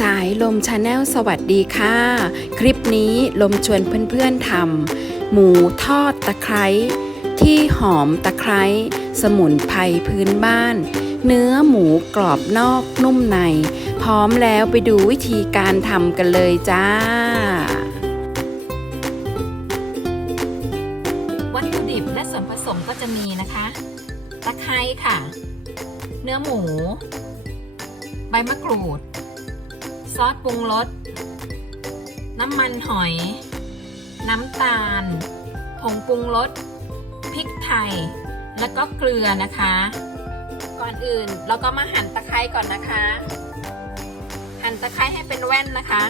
สายลมชาแนลสวัสดีค่ะ คลิปนี้ลมชวนเพื่อนๆทำหมูทอดตะไคร้ที่หอมตะไคร้สมุนไพรพื้นบ้าน เนื้อหมูกรอบนอกนุ่มใน พร้อมแล้วไปดูวิธีการทำกันเลยจ้า วัตถุดิบและส่วนผสมก็จะมีนะคะ ตะไคร้ค่ะ เนื้อหมู ใบมะกรูด ซอสปรุงรส น้ำมันหอย น้ำตาล ผงปรุงรส พริกไทย แล้วก็เกลือนะคะ ก่อนอื่นเราก็มาหั่นตะไคร้ก่อนนะคะ หั่นตะไคร้ให้เป็นแว่นนะคะ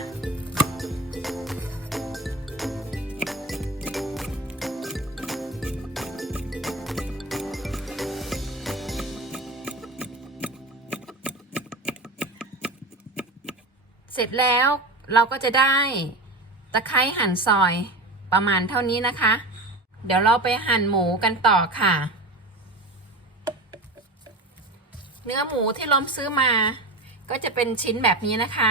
เสร็จแล้วเราก็จะได้ตะไคร้หั่นซอยประมาณเท่านี้นะคะ เดี๋ยวเราไปหั่นหมูกันต่อค่ะ เนื้อหมูที่ลมซื้อมา ก็จะเป็นชิ้นแบบนี้นะคะ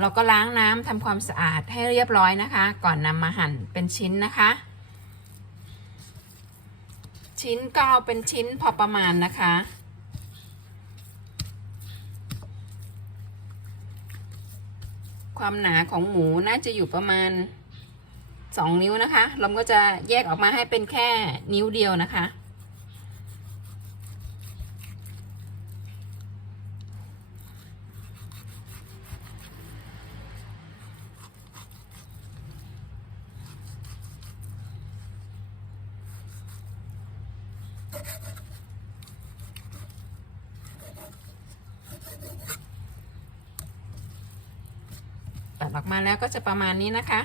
เราก็ล้างน้ำทำความสะอาดให้เรียบร้อยนะคะ ก่อนนำมาหั่นเป็นชิ้นนะคะ ชิ้นก็เป็นชิ้นพอประมาณนะคะ ความหนาของหมูน่าจะอยู่ประมาณ2นิ้วนะคะลมก็จะแยกออกมาให้เป็นแค่นิ้วเดียวนะคะตั ออกมาแล้วก็จะประมาณนี้นะคะ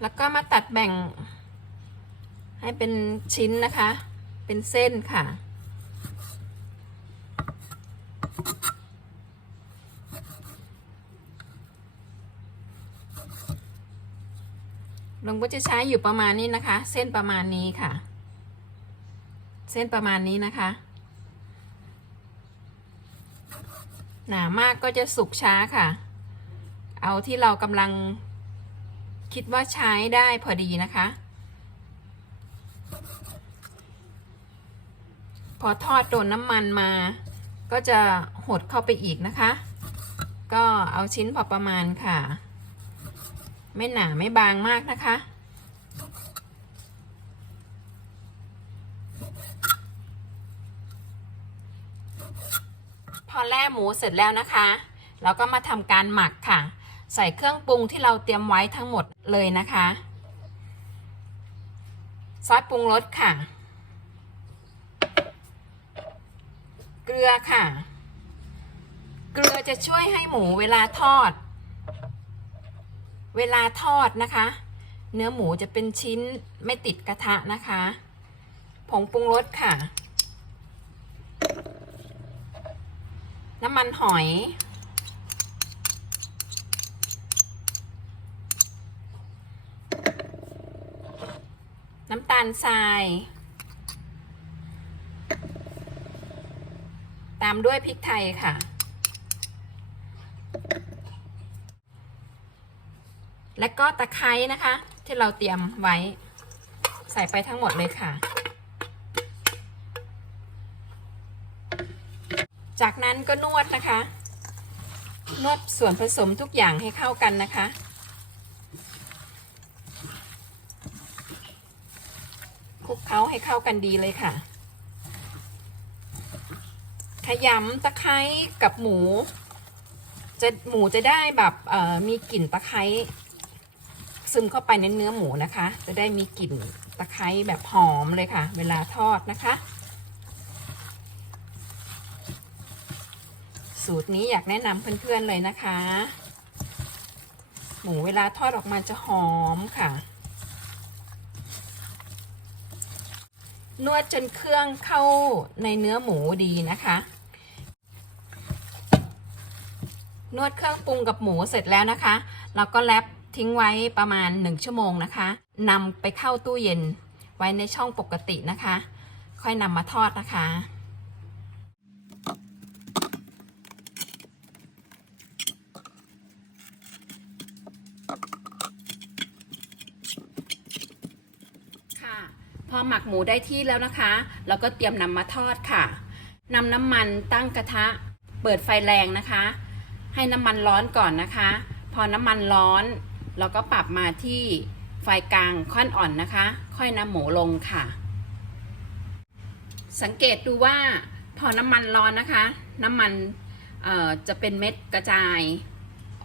แล้วก็มาตัดแบ่ง ให้เป็นชิ้นนะคะ เป็นเส้นค่ะลงก็จะใช้อยู่ประมาณนี้นะคะ เส้นประมาณนี้ค่ะ เส้นประมาณนี้นะคะ หนามากก็จะสุกช้าค่ะ เอาที่เรากำลังคิดว่าใช้ได้พอดีนะคะ พอทอดโดนน้ำมันมา ก็จะหดเข้าไปอีกนะคะ ก็เอาชิ้นพอประมาณค่ะ ไม่หนาไม่บางมากนะคะ พอแล่ หมูเสร็จแล้วนะคะเราก็มาทำการหมักค่ะ ใส่เครื่องปรุงที่เราเตรียมไว้ทั้งหมดเลยนะคะซอสปรุงรสค่ะ เกลือค่ะ เกลือจะช่วยให้หมูเวลาทอด เวลาทอดนะคะ เนื้อหมูจะเป็นชิ้นไม่ติดกระทะนะคะ ผงปรุงรสค่ะ น้ำ มันหอย น้ำตาลทราย ตามด้วยพริกไทยค่ะ และก็ตะไคร้นะคะ ที่เราเตรียมไว้ ใส่ไปทั้งหมดเลยค่ะ จากนั้นก็นวดนะคะ นวดส่วนผสมทุกอย่างให้เข้ากันนะคะ คลุกเคล้าให้เข้ากันดีเลยค่ะ ขยำตะไคร้กับหมู จะหมูจะได้แบบมีกลิ่นตะไคร้ซึมเข้าไปในเนื้อหมูนะคะ จะได้มีกลิ่นตะไคร้แบบหอมเลยค่ะ เวลาทอดนะคะ สูตรนี้อยากแนะนำเพื่อนๆเลยนะคะ หมูเวลาทอดออกมาจะหอมค่ะ นวดจนเครื่องเข้าในเนื้อหมูดีนะคะ นวดเครื่องปรุงกับหมูเสร็จแล้วนะคะ เราก็แรปทิ้งไว้ประมาณ 1 ชั่วโมงนะคะนำไปเข้าตู้เย็นไว้ในช่องปกตินะคะ ค่อยนำมาทอดนะคะค่ะ พอหมักหมูได้ที่แล้วนะคะ เราก็เตรียมนำมาทอดค่ะนำน้ำมันตั้งกระทะ เปิดไฟแรงนะคะ ให้น้ำมันร้อนก่อนนะคะ พอน้ำมันร้อน เราก็ปรับมาที่ไฟกลางค่อนอ่อนนะคะ ค่อยนำหมูลงค่ะ สังเกตดูว่าพอน้ำมันร้อนนะคะ น้ำมันจะเป็นเม็ดกระจาย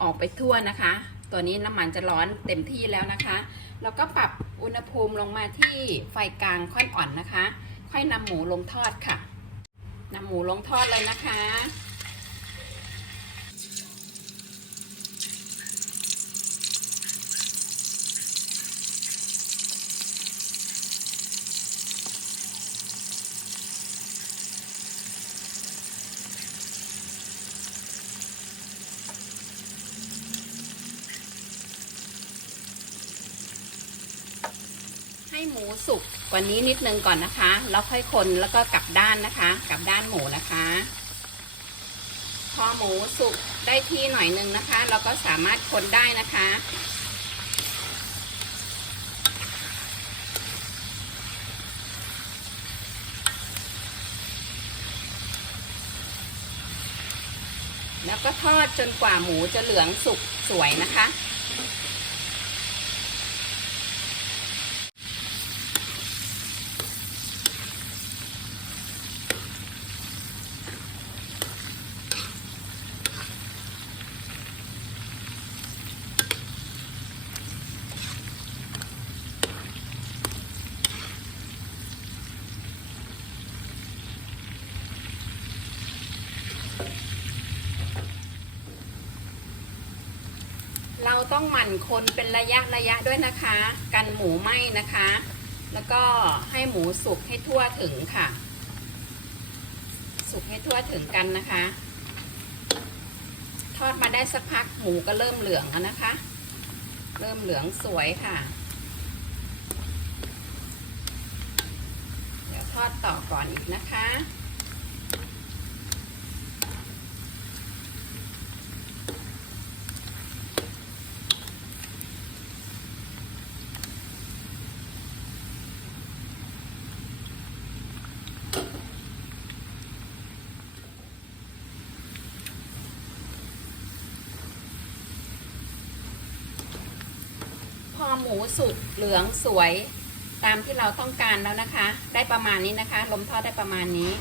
ออกไปทั่วนะคะ ตัวนี้น้ำมันจะร้อนเต็มที่แล้วนะคะ แล้วก็ปรับอุณหภูมิลงมาที่ไฟกลางค่อยอ่อนนะคะ ค่อยนำหมูลงทอดค่ะนำหมูลงทอดเลยนะคะ หมูสุกกว่านี้นิดนึงก่อนนะคะ แล้วค่อยคนแล้วก็กลับด้านนะคะ กลับด้านหมูนะคะ พอหมูสุกได้ที่หน่อยนึงนะคะ เราก็สามารถคนได้นะคะแล้วก็ทอดจนกว่าหมูจะเหลืองสุกสวยนะคะ เรา ต้องหมั่นคนเป็นระยะระยะด้วยนะคะ กันหมูไหม้นะคะ แล้วก็ให้หมูสุกให้ทั่วถึงค่ะ สุกให้ทั่วถึงกันนะคะ ทอดมาได้สักพักหมูก็เริ่มเหลืองแล้วนะคะ เริ่มเหลืองสวยค่ะ เดี๋ยวทอดต่อก่อนอีกนะคะ มูสุกเหลืองสวย ตามที่เราต้องการแล้วนะคะ ได้ประมาณนี้นะคะ ลมทอดได้ประมาณนี้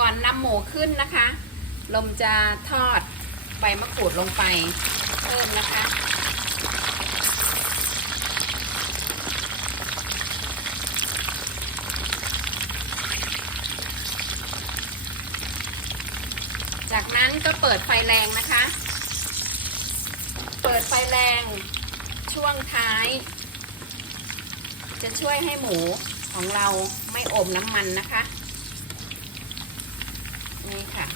ก่อนนำหมูขึ้นนะคะ ลมจะทอดใบมะกรูดลงไปเพิ่มนะคะจากนั้นก็เปิดไฟแรงนะคะ แรงช่วงท้าย จะช่วยให้หมูของเราไม่อมน้ำมันนะคะ นี่ค่ะ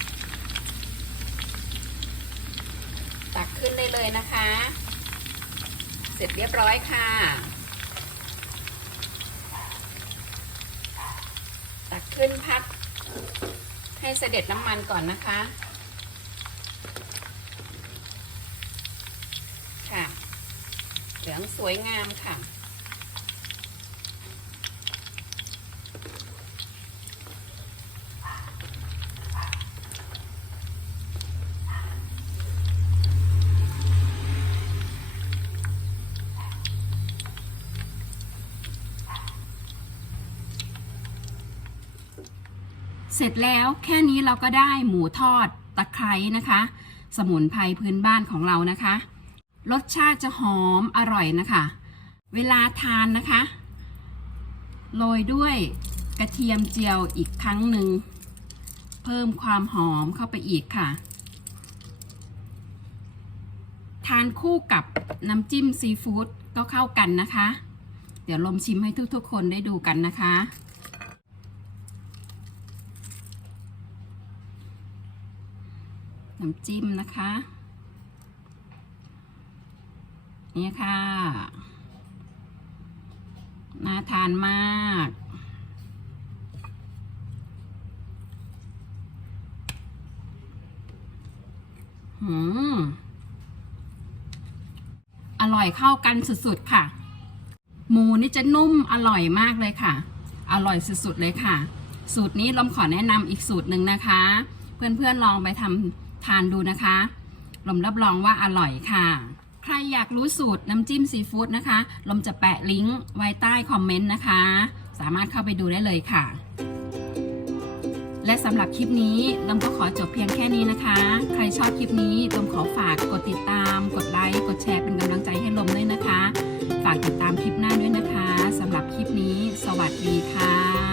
ตักขึ้นได้เลยนะคะ เสร็จเรียบร้อยค่ะ ตักขึ้นพักให้เสด็จน้ำมันก่อนนะคะค่ะ เหลื องสวยงามค่ะ เสร็จแล้วแค่นี้เราก็ได้หมูทอดตะไคร้นะคะ สมุนไพรพื้นบ้านของเรานะคะ รสชาติจะหอมอร่อยนะคะ เวลาทานนะคะ โรยด้วยกระเทียมเจียวอีกครั้งหนึ่ง เพิ่มความหอมเข้าไปอีกค่ะ ทานคู่กับน้ำจิ้มซีฟู้ดก็เข้ากันนะคะ เดี๋ยวลมชิมให้ทุกๆคนได้ดูกันนะคะน้ำจิ้มนะคะ นี่ค่ะ น่าทานมาก หืม อร่อยเข้ากันสุดๆค่ะ หมูนี่จะนุ่มอร่อยมากเลยค่ะ อร่อยสุดๆเลยค่ะ สูตรนี้ลมขอแนะนำอีกสูตรหนึ่งนะคะ เพื่อนๆลองไปทำทานดูนะคะลมรับรองว่าอร่อยค่ะ ใครอยากรู้สูตรน้ำจิ้มซีฟู้ดนะคะ ลมจะแปะลิงก์ไว้ใต้คอมเมนต์นะคะ สามารถเข้าไปดูได้เลยค่ะ และสำหรับคลิปนี้ลมก็ขอจบเพียงแค่นี้นะคะ ใครชอบคลิปนี้ลมขอฝากกดติดตาม กดไลค์กดแชร์เป็นกำลังใจให้ลมด้วยนะคะ ฝากติดตามคลิปหน้าด้วยนะคะสำหรับคลิปนี้ สวัสดีค่ะ